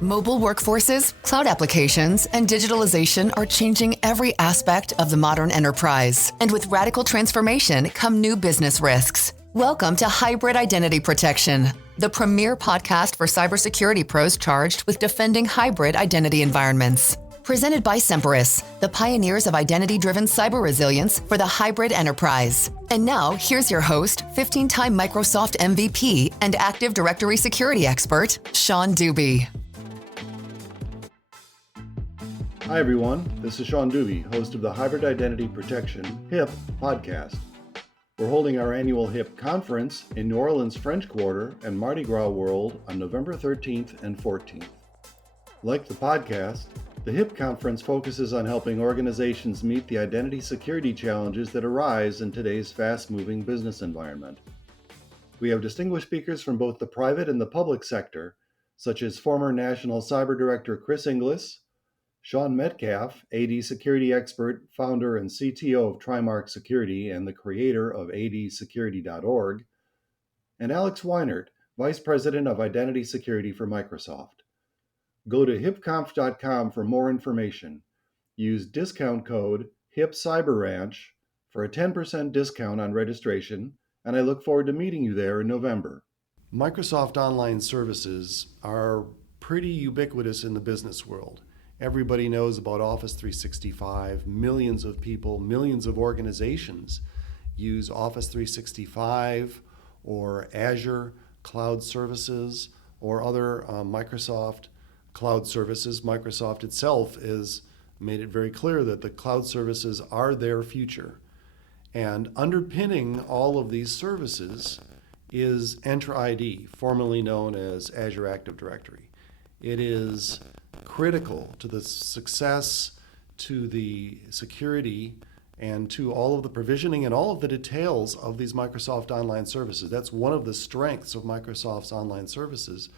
Mobile workforces, cloud applications, and digitalization are changing every aspect of the modern enterprise. And with radical transformation come new business risks. Welcome to Hybrid Identity Protection, the premier podcast for cybersecurity pros charged with defending hybrid identity environments. Presented by Semperis, the pioneers of identity-driven cyber resilience for the hybrid enterprise. And now, here's your host, 15-time Microsoft MVP and Active Directory security expert, Sean Dubey. Hi everyone, this is Sean Dubey, host of the Hybrid Identity Protection, HIP, podcast. We're holding our annual HIP conference in New Orleans French Quarter and Mardi Gras World on November 13th and 14th. Like the podcast, the HIP conference focuses on helping organizations meet the identity security challenges that arise in today's fast-moving business environment. We have distinguished speakers from both the private and the public sector, such as former National Cyber Director Chris Inglis, Sean Metcalf, AD security expert, founder and CTO of Trimark Security and the creator of adsecurity.org, and Alex Weinert, Vice President of Identity Security for Microsoft. Go to hipconf.com for more information. Use discount code HIPCyberRanch for a 10% discount on registration, and I look forward to meeting you there in November. Microsoft Online Services are pretty ubiquitous in the business world. Everybody knows about Office 365. Millions of people, millions of organizations use Office 365 or Azure Cloud Services or other Microsoft cloud services. Microsoft itself has made it very clear that the cloud services are their future. And underpinning all of these services is Entra ID, formerly known as Azure Active Directory. It is critical to the success, to the security, and to all of the provisioning and all of the details of these Microsoft Online Services. That's one of the strengths of Microsoft's online services,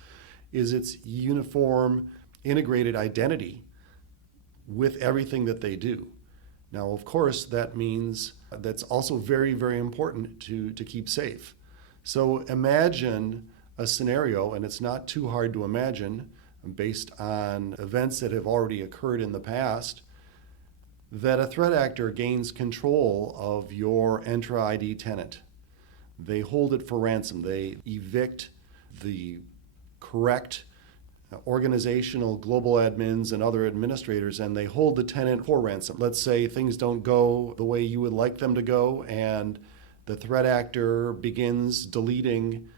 is its uniform, integrated identity with everything that they do. Now, of course, that means that's also very, very important to keep safe. So imagine a scenario, and it's not too hard to imagine, based on events that have already occurred in the past, that a threat actor gains control of your Entra ID tenant. They hold it for ransom. They evict the correct organizational global admins and other administrators, and they hold the tenant for ransom. Let's say things don't go the way you would like them to go, and the threat actor begins deleting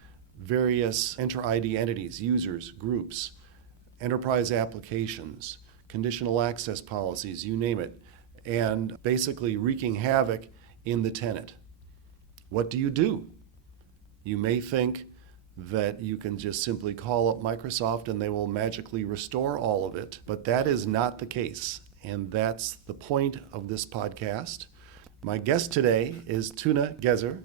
various Entra ID entities, users, groups, enterprise applications, conditional access policies, you name it, and basically wreaking havoc in the tenant. What do? You may think that you can just simply call up Microsoft and they will magically restore all of it, but that is not the case, and that's the point of this podcast. My guest today is Tuna Gezer,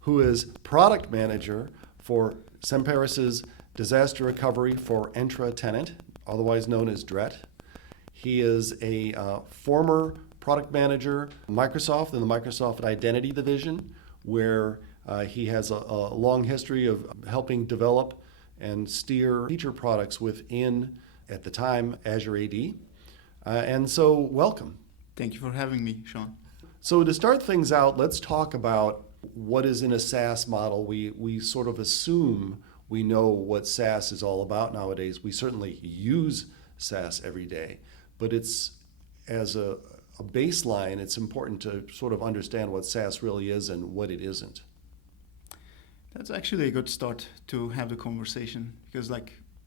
who is product manager for Semperis Disaster Recovery for Entra Tenant, otherwise known as DRET. He is a former product manager at Microsoft in the Microsoft Identity Division, where he has a long history of helping develop and steer feature products within, at the time, Azure AD. And so, welcome. Thank you for having me, Sean. So to start things out, let's talk about what is in a SaaS model. We sort of assume we know what SaaS is all about nowadays. We certainly use SaaS every day, but it's as a baseline, it's important to sort of understand what SaaS really is and what it isn't. That's actually a good start to have the conversation, because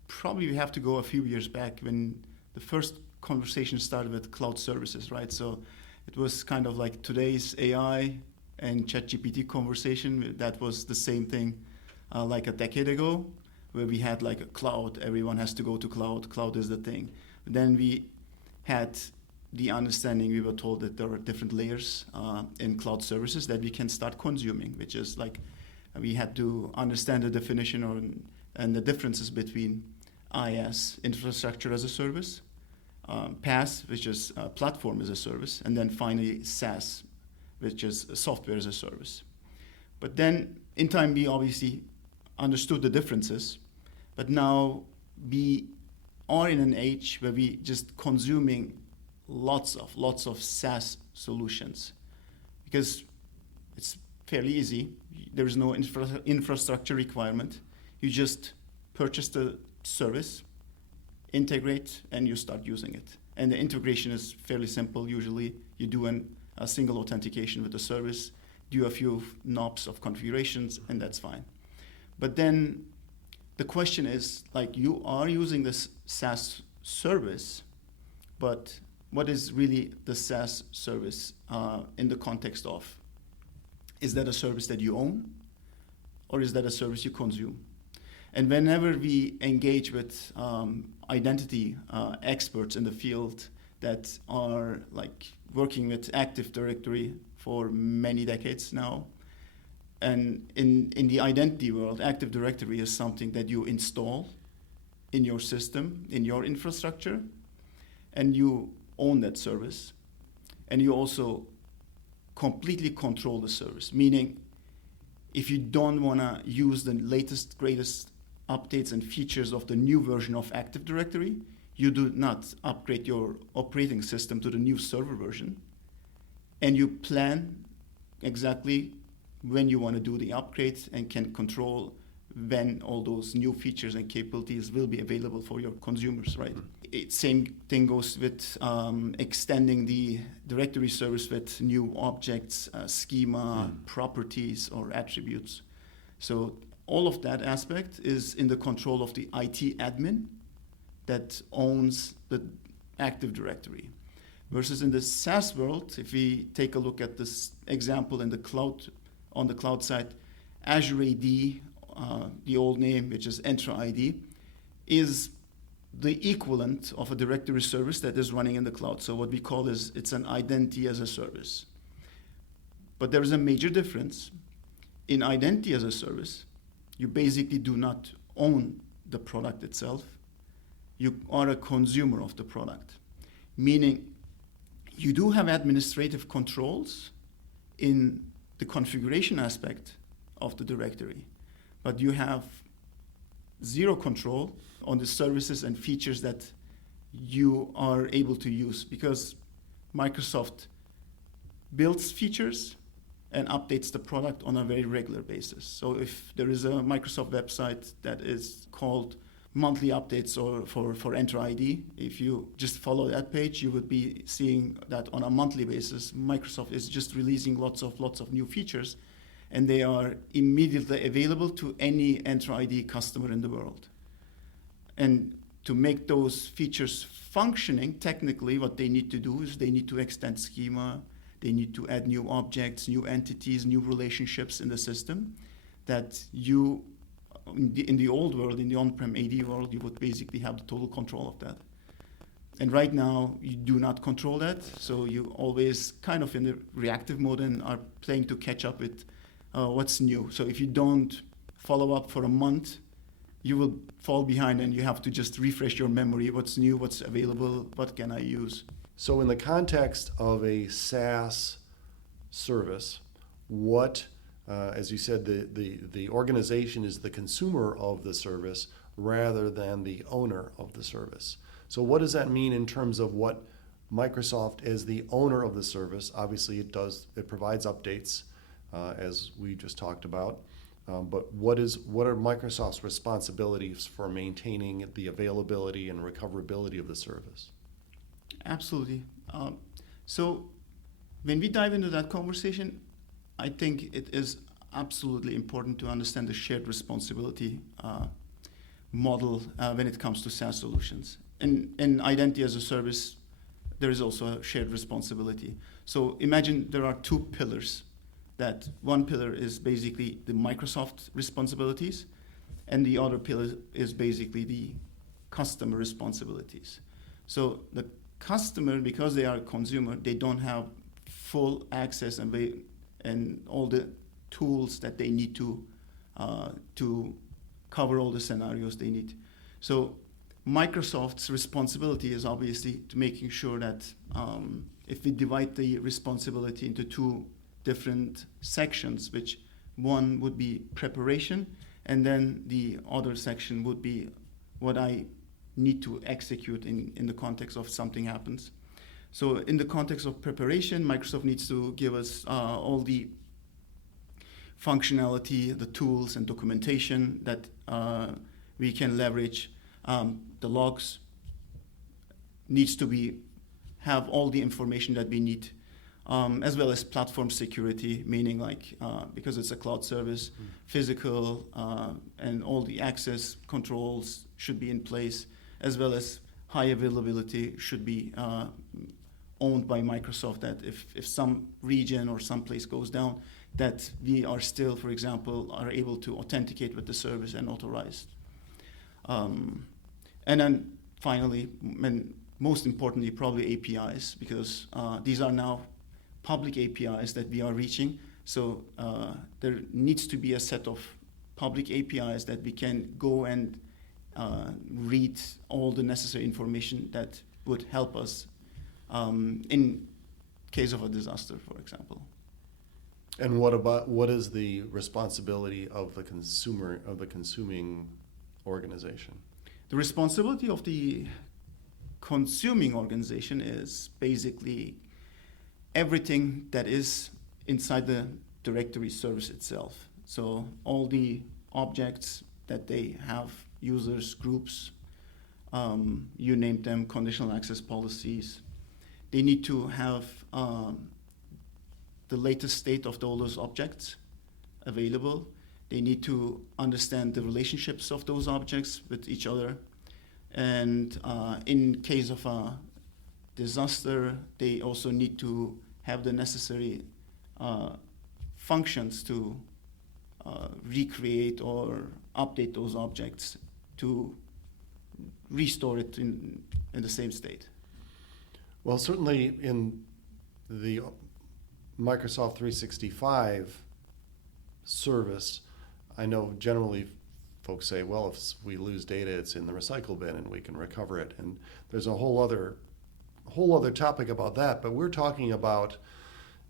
probably we have to go a few years back when the first conversation started with cloud services, right? So it was kind of like today's AI and ChatGPT conversation. That was the same thing like a decade ago, where we had like a cloud, everyone has to go to cloud is the thing. But then we had the understanding, we were told that there are different layers in cloud services that we can start consuming, which is like we had to understand the definition and the differences between IaaS, infrastructure as a service, PaaS, which is platform as a service, and then finally SaaS, which is software as a service. But then in time we obviously understood the differences, but now we are in an age where we just consuming lots of SaaS solutions because it's fairly easy. There is no infrastructure requirement. You just purchase the service, integrate, and you start using it. And the integration is fairly simple. Usually you do a single authentication with the service, do a few knobs of configurations, and that's fine. But then the question is, like, you are using this SaaS service, but what is really the SaaS service in the context of? Is that a service that you own, or is that a service you consume? And whenever we engage with identity experts in the field that are like working with Active Directory for many decades now, and in the identity world, Active Directory is something that you install in your system, in your infrastructure, and you own that service. And you also completely control the service, meaning if you don't want to use the latest, greatest updates and features of the new version of Active Directory, you do not upgrade your operating system to the new server version, and you plan exactly when you want to do the upgrade and can control when all those new features and capabilities will be available for your consumers, right? Same thing goes with extending the directory service with new objects, schema, properties, or attributes. So all of that aspect is in the control of the IT admin that owns the Active Directory. Versus in the SaaS world, if we take a look at this example in the cloud, on the cloud side, Azure AD, the old name, which is Entra ID, is the equivalent of a directory service that is running in the cloud. So what we call is, it's an identity as a service. But there is a major difference. In identity as a service, you basically do not own the product itself. You are a consumer of the product, meaning you do have administrative controls in the configuration aspect of the directory, but you have zero control on the services and features that you are able to use, because Microsoft builds features and updates the product on a very regular basis. So if there is a Microsoft website that is called monthly updates or for Entra ID, if you just follow that page, you would be seeing that on a monthly basis, Microsoft is just releasing lots of new features, and they are immediately available to any Entra ID customer in the world. And to make those features functioning technically, what they need to do is they need to extend schema, they need to add new objects, new entities, new relationships in the system that you, in the old world, in the on-prem AD world, you would basically have the total control of that. And right now, you do not control that, so you always kind of in the reactive mode and are playing to catch up with what's new. So if you don't follow up for a month, you will fall behind and you have to just refresh your memory. What's new, what's available, what can I use? So in the context of a SaaS service, what, as you said, the organization is the consumer of the service rather than the owner of the service. So what does that mean in terms of what Microsoft as the owner of the service? Obviously it provides updates, as we just talked about. But what are Microsoft's responsibilities for maintaining the availability and recoverability of the service? Absolutely. So when we dive into that conversation, I think it is absolutely important to understand the shared responsibility model when it comes to SaaS solutions. In identity as a service, there is also a shared responsibility. So imagine there are two pillars. That one pillar is basically the Microsoft responsibilities, and the other pillar is basically the customer responsibilities. So the customer, because they are a consumer, they don't have full access and all the tools that they need to cover all the scenarios they need. So Microsoft's responsibility is obviously to making sure that if we divide the responsibility into two different sections, which one would be preparation, and then the other section would be what I need to execute in the context of something happens. So in the context of preparation, Microsoft needs to give us all the functionality, the tools and documentation that we can leverage. The logs needs to have all the information that we need, as well as platform security, meaning like because it's a cloud service, physical and all the access controls should be in place, as well as high availability should be owned by Microsoft, that if some region or some place goes down, that we are still, for example, are able to authenticate with the service and authorize. And then finally, and most importantly, probably APIs, because these are now public APIs that we are reaching. So there needs to be a set of public APIs that we can go and read all the necessary information that would help us in case of a disaster, for example. And what is the responsibility of the consumer, of the consuming organization? The responsibility of the consuming organization is basically everything that is inside the directory service itself. So all the objects that they have, users, groups, you named them, conditional access policies, they need to have the latest state of all those objects available. They need to understand the relationships of those objects with each other. And in case of a disaster, they also need to have the necessary functions to recreate or update those objects to restore it in the same state. Well, certainly in the Microsoft 365 service, I know generally folks say, well, if we lose data, it's in the recycle bin and we can recover it. And there's a whole other topic about that, but we're talking about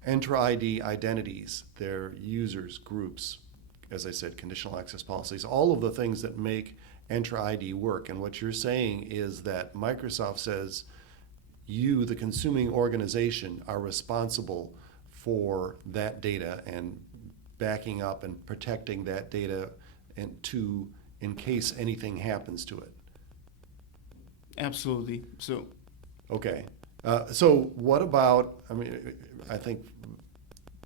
Entra ID identities, their users, groups, as I said, conditional access policies, all of the things that make Entra ID work. And what you're saying is that Microsoft says you, the consuming organization, are responsible for that data and backing up and protecting that data in case anything happens to it. Absolutely. So. Okay. So what about, I think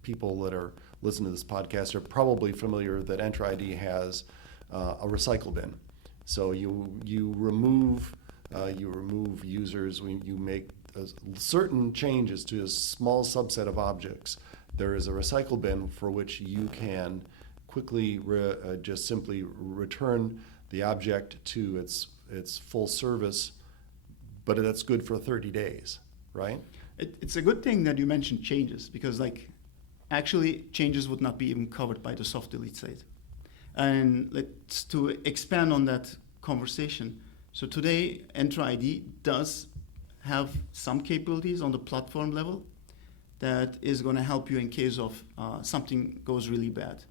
people that are listening to this podcast are probably familiar that Entra ID has a recycle bin. So you remove users, you make certain changes to a small subset of objects. There is a recycle bin for which you can quickly just simply return the object to its full service, but that's good for 30 days, right? It's a good thing that you mentioned changes, because actually changes would not be even covered by the soft delete state. And to expand on that conversation, so today Entra ID does have some capabilities on the platform level that is going to help you in case of something goes really bad.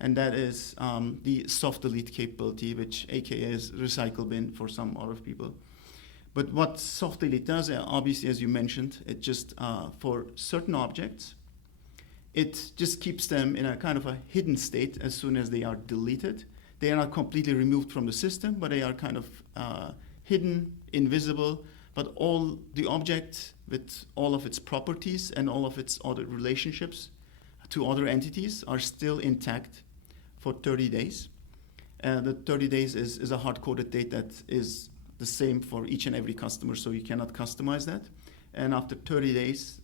And that is the soft delete capability, which aka is recycle bin for some other people. But what soft delete does, obviously, as you mentioned, it just for certain objects, it just keeps them in a kind of a hidden state as soon as they are deleted. They are not completely removed from the system, but they are kind of hidden, invisible, but all the object with all of its properties and all of its other relationships to other entities are still intact for 30 days. The 30 days is a hard-coded date that is the same for each and every customer, so you cannot customize that. And after 30 days,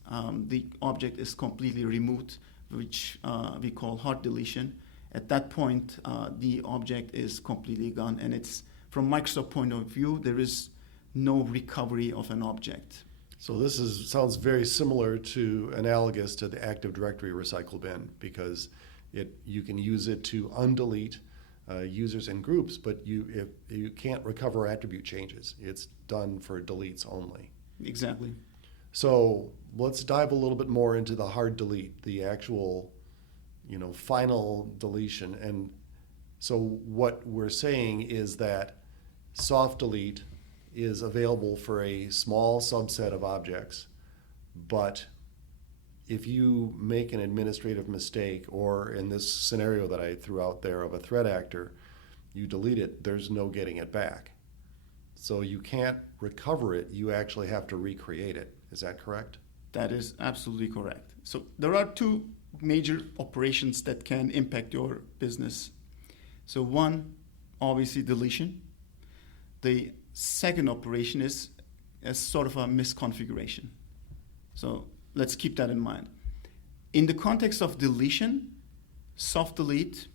the object is completely removed, which we call hard deletion. At that point, the object is completely gone, and it's, from Microsoft point of view, there is no recovery of an object. So this sounds very similar to, analogous to the Active Directory recycle bin, because you can use it to undelete users and groups, but you can't recover attribute changes. It's done for deletes only. Exactly. So let's dive a little bit more into the hard delete, the actual, final deletion. And so what we're saying is that soft delete is available for a small subset of objects, but if you make an administrative mistake, or in this scenario that I threw out there of a threat actor, you delete it, there's no getting it back. So you can't recover it, you actually have to recreate it. Is that correct? That is absolutely correct. So there are two major operations that can impact your business. So one, obviously deletion. The second operation is as sort of a misconfiguration. So let's keep that in mind. In the context of deletion, soft delete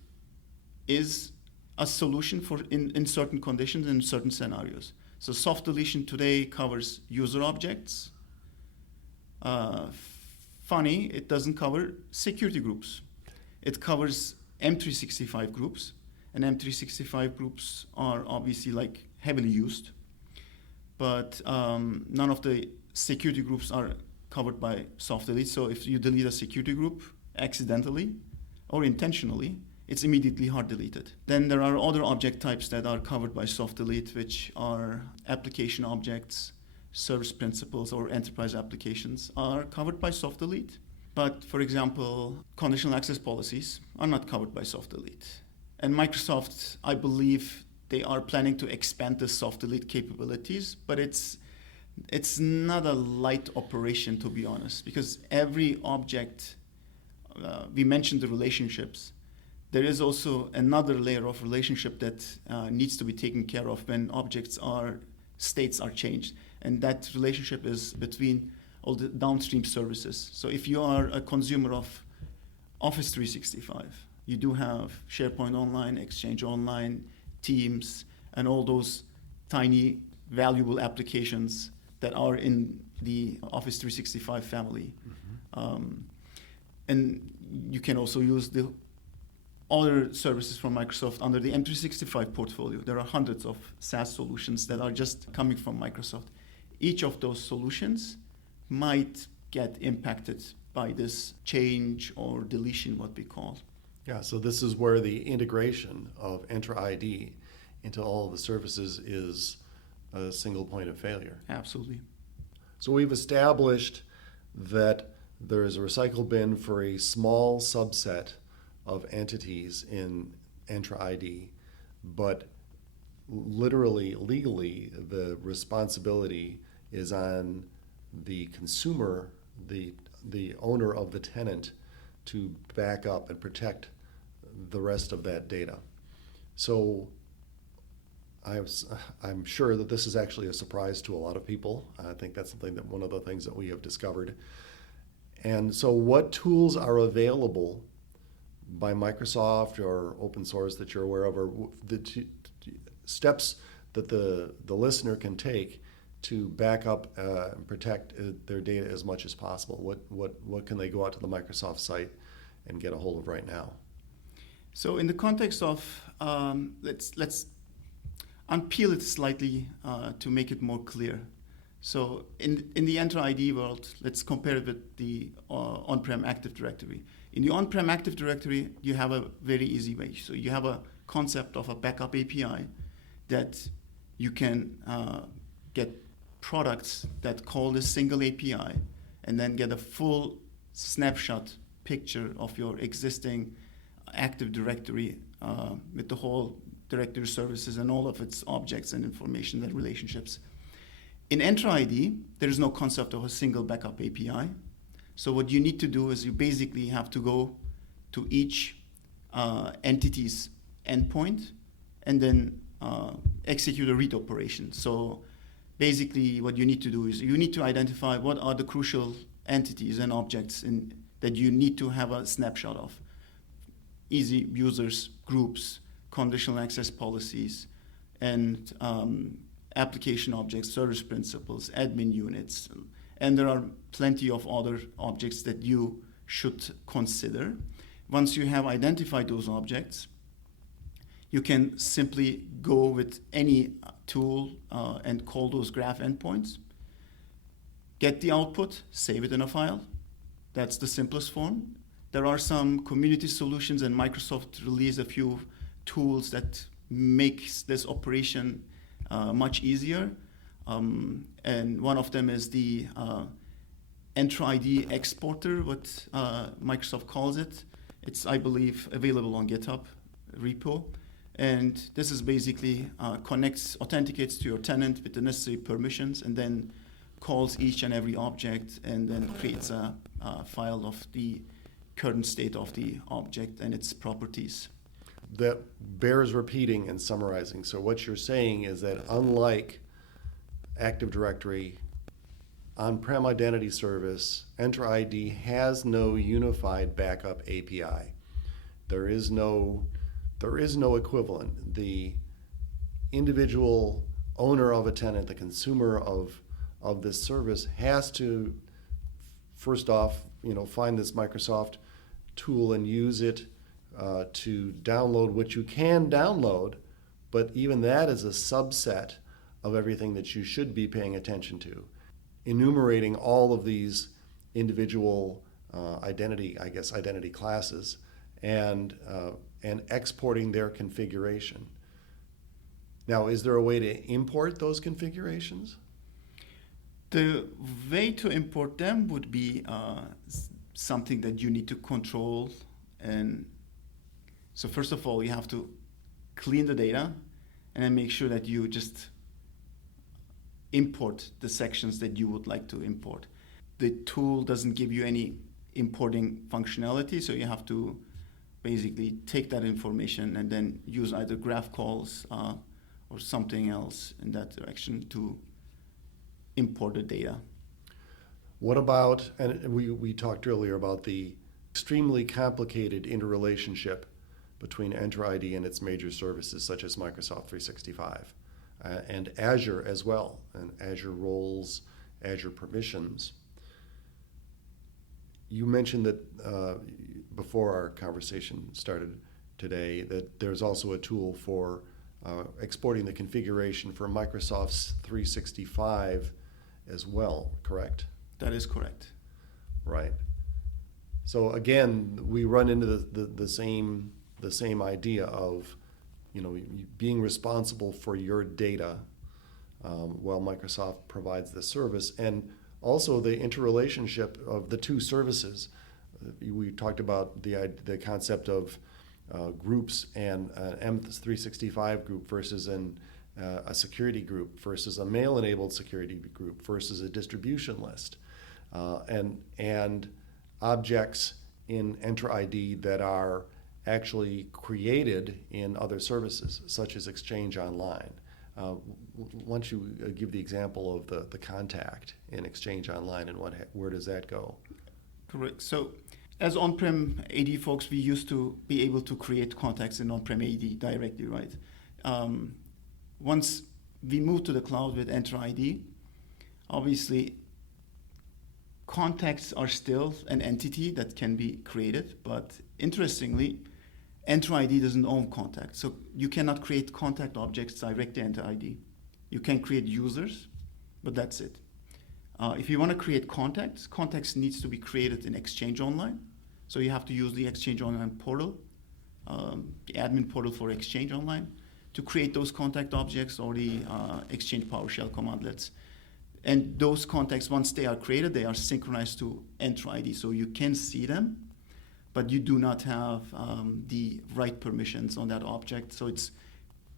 is a solution for in certain conditions, in certain scenarios. So soft deletion today covers user objects. Funny, it doesn't cover security groups. It covers M365 groups, and M365 groups are obviously like heavily used, but none of the security groups are covered by soft delete. So if you delete a security group accidentally or intentionally, it's immediately hard deleted. Then there are other object types that are covered by soft delete, which are application objects, service principals, or enterprise applications are covered by soft delete. But for example, conditional access policies are not covered by soft delete. And Microsoft, I believe, they are planning to expand the soft delete capabilities, but it's not a light operation, to be honest, because every object, we mentioned the relationships, there is also another layer of relationship that needs to be taken care of when states are changed. And that relationship is between all the downstream services. So if you are a consumer of Office 365, you do have SharePoint Online, Exchange Online, Teams, and all those tiny valuable applications that are in the Office 365 family. And you can also use the other services from Microsoft under the M365 portfolio. There are hundreds of SaaS solutions that are just coming from Microsoft. Each of those solutions might get impacted by this change or deletion, what we call. Yeah, so this is where the integration of Entra ID into all of the services is a single point of failure. Absolutely. So we've established that there is a recycle bin for a small subset of entities in Entra ID, but literally, legally, the responsibility is on the consumer, the owner of the tenant, to back up and protect the rest of that data. So I'm sure that this is actually a surprise to a lot of people. I think that's one of the things that we have discovered. And so what tools are available by Microsoft or open source that you're aware of, or the steps that the listener can take to back up and protect their data as much as possible? What can they go out to the Microsoft site and get a hold of right now? So in the context of, let's unpeel it slightly to make it more clear. So in the Entra ID world, let's compare it with the on-prem Active Directory. In the on-prem Active Directory, you have a very easy way. So you have a concept of a backup API that you can get products that call this single API and then get a full snapshot picture of your existing Active Directory with the whole directory services and all of its objects and information and relationships. In Entra ID, there is no concept of a single backup API. So what you need to do is you basically have to go to each entity's endpoint and then execute a read operation. So basically what you need to do is you need to identify what are the crucial entities and objects that you need to have a snapshot of. Easy users, groups, conditional access policies, and application objects, service principals, admin units, and there are plenty of other objects that you should consider. Once you have identified those objects, you can simply go with any tool and call those graph endpoints, get the output, save it in a file. That's the simplest form. There are some community solutions, and Microsoft released a few tools that makes this operation much easier. And one of them is the Entra ID exporter, what Microsoft calls it. It's, I believe, available on GitHub repo. And this is basically authenticates to your tenant with the necessary permissions, and then calls each and every object, and then creates a file of the current state of the object and its properties. That bears repeating and summarizing. So what you're saying is that unlike Active Directory, on-prem identity service, Entra ID has no unified backup API. There is no equivalent. The individual owner of a tenant, the consumer of this service, has to first off, find this Microsoft tool and use it to download what you can download, but even that is a subset of everything that you should be paying attention to. Enumerating all of these individual identity classes and exporting their configuration. Now, is there a way to import those configurations? The way to import them would be something that you need to control. And so first of all, you have to clean the data and then make sure that you just import the sections that you would like to import. The tool doesn't give you any importing functionality, so you have to basically take that information and then use either graph calls or something else in that direction to import the data. What about, and we talked earlier about the extremely complicated interrelationship between Entra ID and its major services such as Microsoft 365 and Azure as well, and Azure roles, Azure permissions. You mentioned that before our conversation started today that there's also a tool for exporting the configuration for Microsoft's 365 as well, correct? That is correct. Right. So again, we run into the same idea of being responsible for your data while Microsoft provides the service, and also the interrelationship of the two services. We talked about the concept of groups and an M365 group versus a security group versus a mail-enabled security group versus a distribution list, and objects in Entra ID that are actually created in other services, such as Exchange Online. Why don't you give the example of the contact in Exchange Online and where does that go? Correct. So as on-prem AD folks, we used to be able to create contacts in on-prem AD directly, right? Once we moved to the cloud with Entra ID, obviously contacts are still an entity that can be created, but interestingly, Entra ID doesn't own contacts. So you cannot create contact objects directly into ID. You can create users, but that's it. If you want to create contacts needs to be created in Exchange Online. So you have to use the Exchange Online portal, the admin portal for Exchange Online, to create those contact objects or the Exchange PowerShell commandlets. And those contacts, once they are created, they are synchronized to Entra ID. So you can see them, but you do not have the right permissions on that object. So it's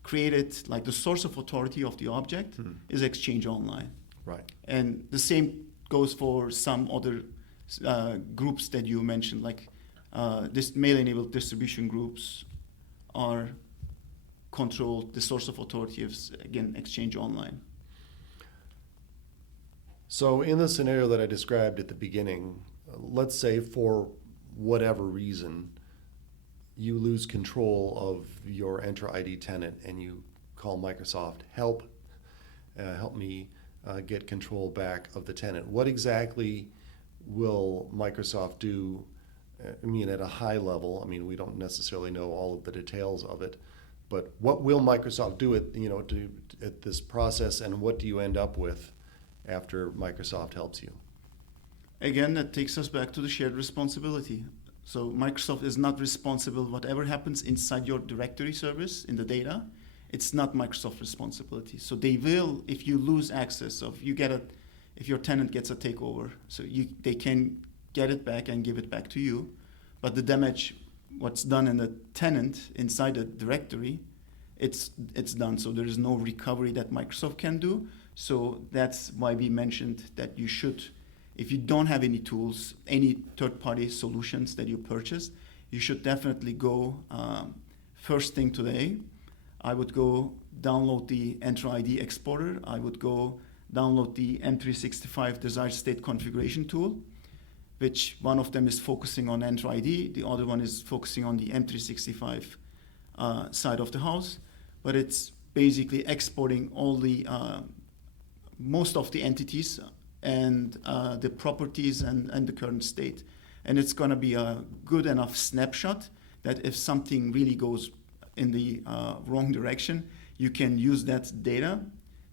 created, like the source of authority of the object is Exchange Online. Right. And the same goes for some other groups that you mentioned, like this mail-enabled distribution groups are controlled, the source of authority is, again, Exchange Online. So in the scenario that I described at the beginning, let's say for whatever reason, you lose control of your Entra ID tenant and you call Microsoft, help me get control back of the tenant. What exactly will Microsoft do? At a high level, we don't necessarily know all of the details of it, but what will Microsoft do at this process, and what do you end up with after Microsoft helps you? Again, that takes us back to the shared responsibility. So Microsoft is not responsible whatever happens inside your directory service in the data. it's not Microsoft's responsibility. So they will, if you lose access, if your tenant gets a takeover, they can get it back and give it back to you, but the damage, what's done in the tenant inside the directory, it's done. So there is no recovery that Microsoft can do. So that's why we mentioned that you should, if you don't have any tools, any third-party solutions that you purchased, you should definitely go first thing today. I would go download the Entra ID exporter. I would go download the M365 desired state configuration tool, which one of them is focusing on Entra ID, the other one is focusing on the M365 side of the house. But it's basically exporting all the most of the entities and the properties and the current state. And it's going to be a good enough snapshot that if something really goes in the wrong direction, you can use that data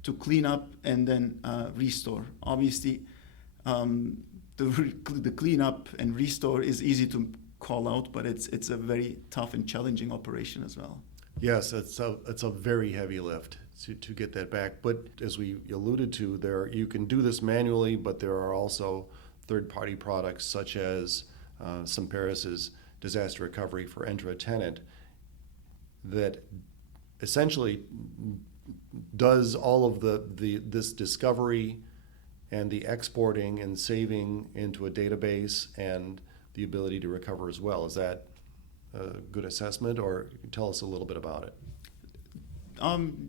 to clean up and then restore. Obviously, the cleanup and restore is easy to call out, but it's a very tough and challenging operation as well. Yes, it's a very heavy lift to get that back. But as we alluded to, you can do this manually, but there are also third-party products such as Semperis Disaster Recovery for Entra Tenant that essentially does all of this discovery and the exporting and saving into a database and the ability to recover as well. Is that a good assessment, or tell us a little bit about it?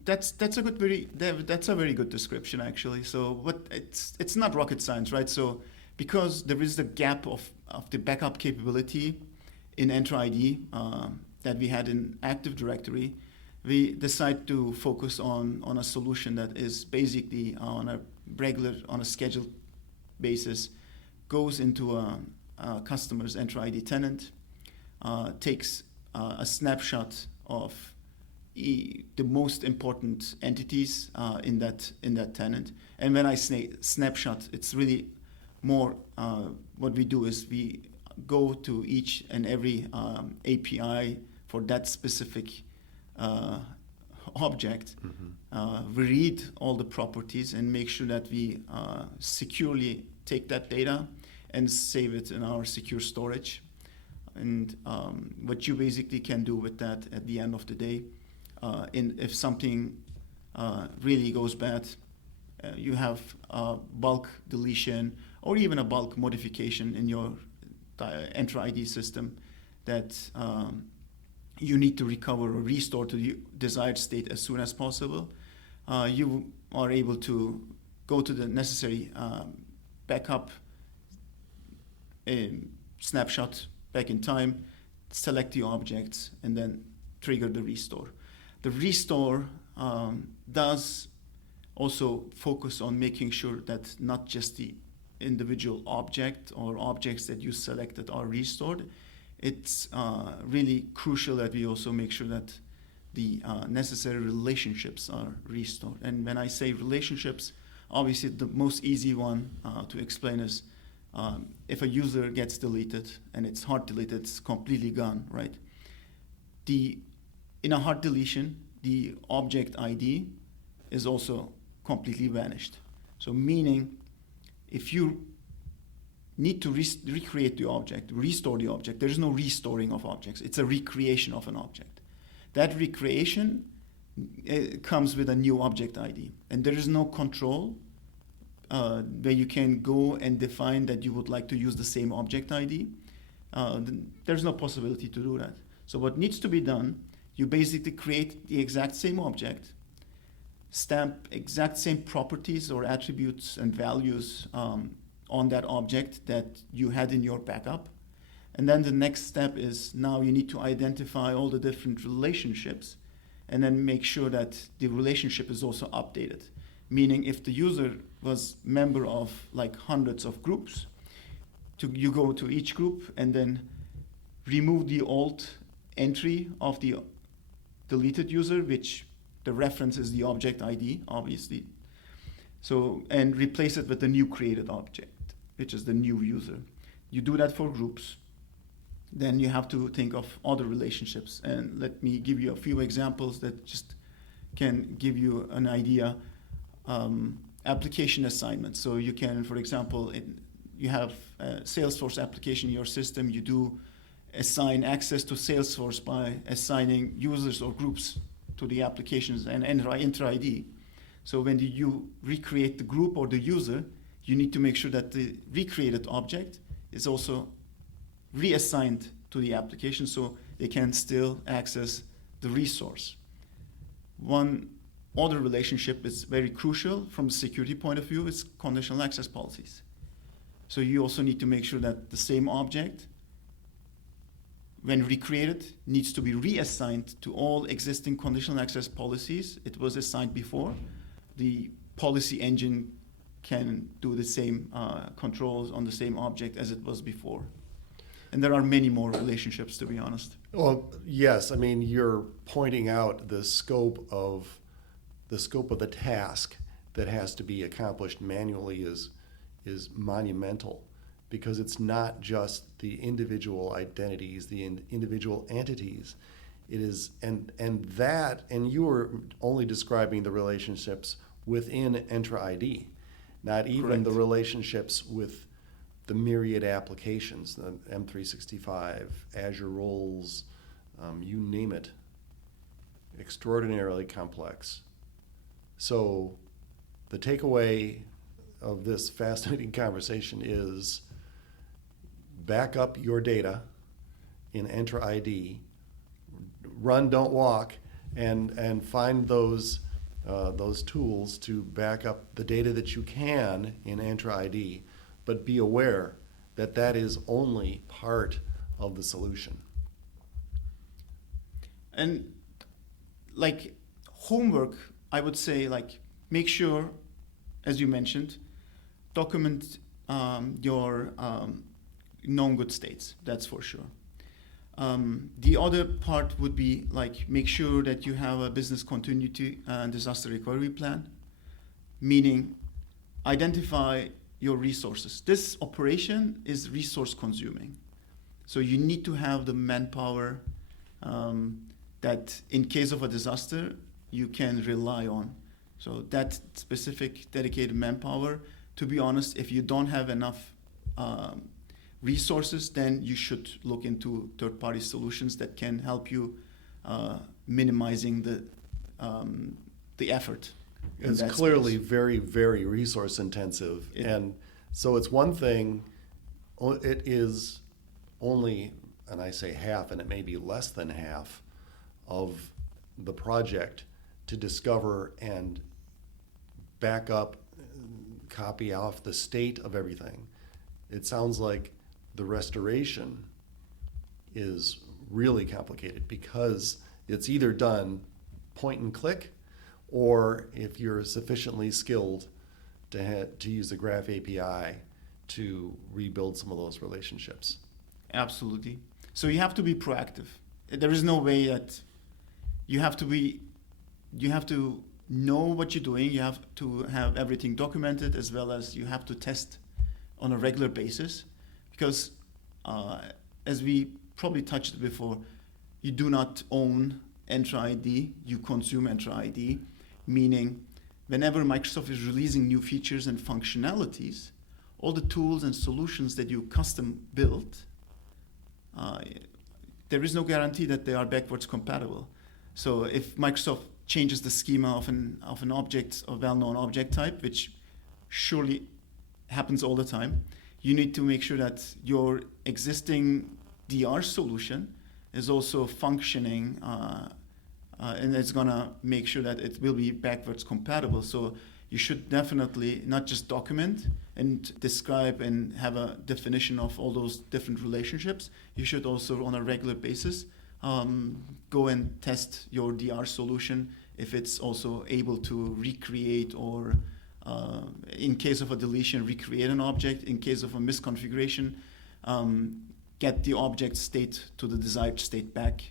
That's a very good description, actually. So, but it's not rocket science, right? So, because there is the gap of the backup capability in Entra ID that we had in Active Directory, we decided to focus on a solution that is basically on a scheduled basis, goes into a customer's Entra ID tenant, takes a snapshot of the most important entities in that tenant. And when I say snapshot, it's really more what we do is we go to each and every API for that specific object. Mm-hmm. We read all the properties and make sure that we securely take that data and save it in our secure storage. And what you basically can do with that at the end of the day, if something really goes bad, you have a bulk deletion or even a bulk modification in your Entra ID system that you need to recover or restore to the desired state as soon as possible. You are able to go to the necessary backup snapshot back in time, select the objects, and then trigger the restore. The restore does also focus on making sure that not just the individual object or objects that you selected are restored. It's really crucial that we also make sure that the necessary relationships are restored. And when I say relationships, obviously the most easy one to explain is if a user gets deleted and it's hard deleted, it's completely gone, right? In a hard deletion, the object ID is also completely vanished. So meaning, if you need to recreate the object, restore the object, there is no restoring of objects. It's a recreation of an object. That recreation comes with a new object ID, and there is no control where you can go and define that you would like to use the same object ID. There's no possibility to do that. So what needs to be done, you basically create the exact same object, stamp exact same properties or attributes and values on that object that you had in your backup. And then the next step is now you need to identify all the different relationships and then make sure that the relationship is also updated. Meaning if the user was member of like hundreds of groups, you go to each group and then remove the old entry of the deleted user, which the reference is the object ID, obviously. So, and replace it with the new created object, which is the new user. You do that for groups. Then you have to think of other relationships. And let me give you a few examples that just can give you an idea. Application assignment. So you can, for example, you have a Salesforce application in your system. You do assign access to Salesforce by assigning users or groups to the applications and Entra ID. So when you recreate the group or the user, you need to make sure that the recreated object is also reassigned to the application so they can still access the resource. One other relationship is very crucial from the security point of view is conditional access policies. So you also need to make sure that the same object, when recreated, needs to be reassigned to all existing conditional access policies it was assigned before. The policy engine can do the same controls on the same object as it was before. And there are many more relationships, to be honest. Well, yes. I mean, you're pointing out the scope of the task that has to be accomplished manually is monumental, because it's not just the individual identities, the individual entities. It is, and you were only describing the relationships within Entra ID, not even Correct. the relationships with the myriad applications, the M365, Azure roles, you name it. Extraordinarily complex. So the takeaway of this fascinating conversation is back up your data in Entra ID, run, don't walk, and find those tools to back up the data that you can in Entra ID, but be aware that that is only part of the solution. And like homework, I would say, like, make sure, as you mentioned, document your known good states. That's for sure. The other part would be like make sure that you have a business continuity and disaster recovery plan, meaning identify your resources. This operation is resource consuming. So you need to have the manpower that in case of a disaster, you can rely on. So that specific dedicated manpower, to be honest, if you don't have enough resources, then you should look into third-party solutions that can help you minimizing the effort. It's clearly very, very resource intensive. And so it's one thing, it is only, and I say half, and it may be less than half of the project to discover and back up, copy off the state of everything. It sounds like the restoration is really complicated because it's either done point and click, or if you're sufficiently skilled to use the Graph API to rebuild some of those relationships. Absolutely. So you have to be proactive. There is no way that you have to know what you're doing. You have to have everything documented, as well as you have to test on a regular basis, because as we probably touched before, you do not own Entra ID, you consume Entra ID, meaning whenever Microsoft is releasing new features and functionalities, all the tools and solutions that you custom built, there is no guarantee that they are backwards compatible. So if Microsoft changes the schema of an object, a well-known object type, which surely happens all the time, you need to make sure that your existing DR solution is also functioning, and it's gonna make sure that it will be backwards compatible. So you should definitely not just document and describe and have a definition of all those different relationships. You should also, on a regular basis, go and test your DR solution if it's also able to recreate or in case of a deletion, recreate an object. In case of a misconfiguration, get the object state to the desired state back.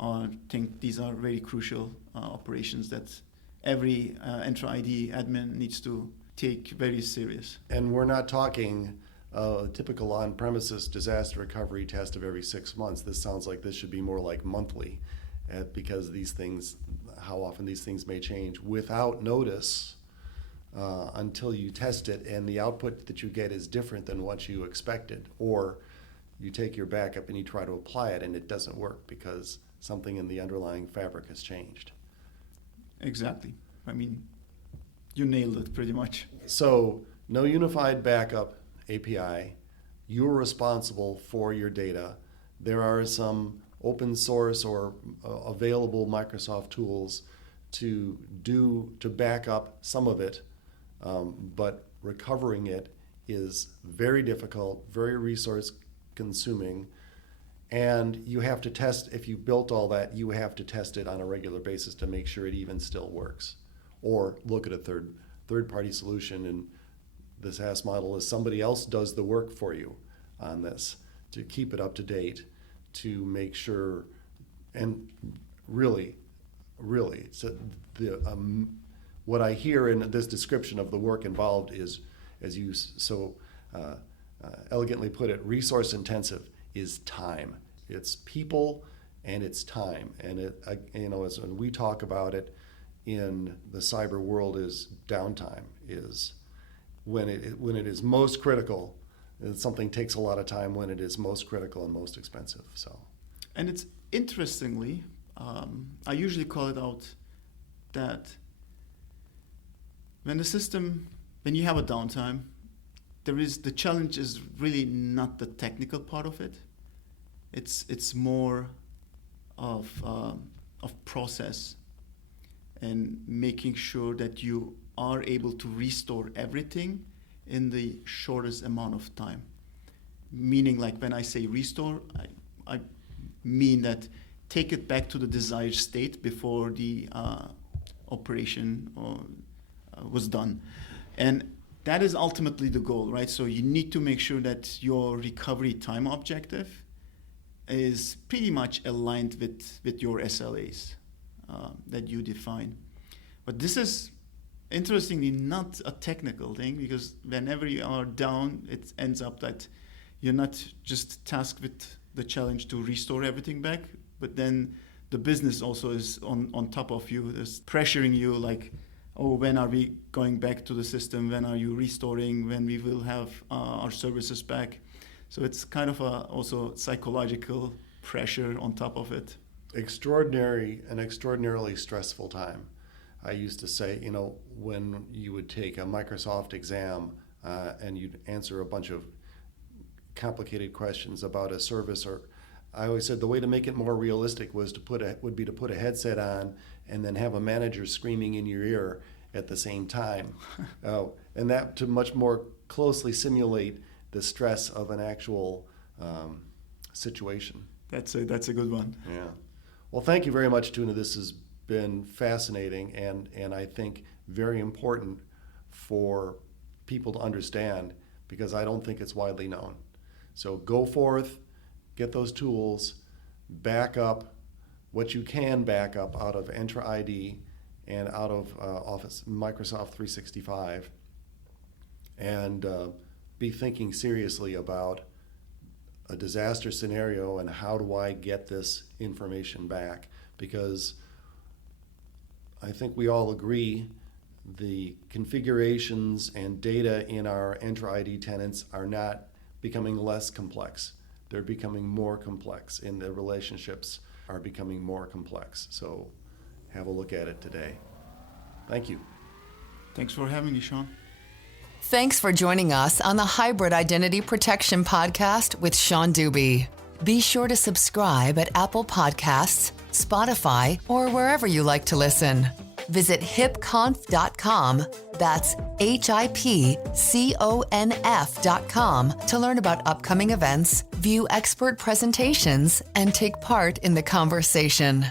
I think these are very crucial operations that every Entra ID admin needs to take very serious. And we're not talking a typical on-premises disaster recovery test of every 6 months. This sounds like this should be more like monthly, because these things, how often these things may change without notice until you test it and the output that you get is different than what you expected. Or you take your backup and you try to apply it and it doesn't work because something in the underlying fabric has changed. Exactly. I mean, you nailed it pretty much. So no unified backup API. You're responsible for your data. There are some open source or available Microsoft tools to back up some of it, but recovering it is very difficult, very resource consuming, and you have to test. If you built all that, you have to test it on a regular basis to make sure it even still works, or look at a third party solution. And the SaaS model is somebody else does the work for you on this to keep it up to date, to make sure. And really so what I hear in this description of the work involved is, as you so elegantly put it, resource intensive is time. It's people and it's time. And as when we talk about it in the cyber world, is downtime, is when it is most critical. Something takes a lot of time when it is most critical and most expensive. So, and it's interestingly, I usually call it out that when you have a downtime, the challenge is really not the technical part of it. It's more of process and making sure that you are able to restore everything in the shortest amount of time. Meaning, like when I say restore, I mean that take it back to the desired state before the operation was done. And that is ultimately the goal, right? So you need to make sure that your recovery time objective is pretty much aligned with your SLAs that you define. But this is, interestingly, not a technical thing, because whenever you are down, it ends up that you're not just tasked with the challenge to restore everything back, but then the business also is on top of you. There's pressuring you like, oh, when are we going back to the system? When are you restoring? When we will have our services back? So it's kind of also psychological pressure on top of it. An extraordinarily stressful time. I used to say, when you would take a Microsoft exam and you'd answer a bunch of complicated questions about a service, or I always said the way to make it more realistic would be to put a headset on and then have a manager screaming in your ear at the same time, and that to much more closely simulate the stress of an actual situation. That's a good one. Yeah. Well, thank you very much, Tuna. This has been fascinating and I think very important for people to understand, because I don't think it's widely known. So go forth, get those tools, back up what you can back up out of Entra ID and out of Office Microsoft 365, and be thinking seriously about a disaster scenario and how do I get this information back, because I think we all agree the configurations and data in our Entra ID tenants are not becoming less complex. They're becoming more complex, and the relationships are becoming more complex. So have a look at it today. Thank you. Thanks for having me, Sean. Thanks for joining us on the Hybrid Identity Protection Podcast with Sean Dubey. Be sure to subscribe at Apple Podcasts, Spotify, or wherever you like to listen. Visit hipconf.com, that's HIPCONF.com, to learn about upcoming events, view expert presentations, and take part in the conversation.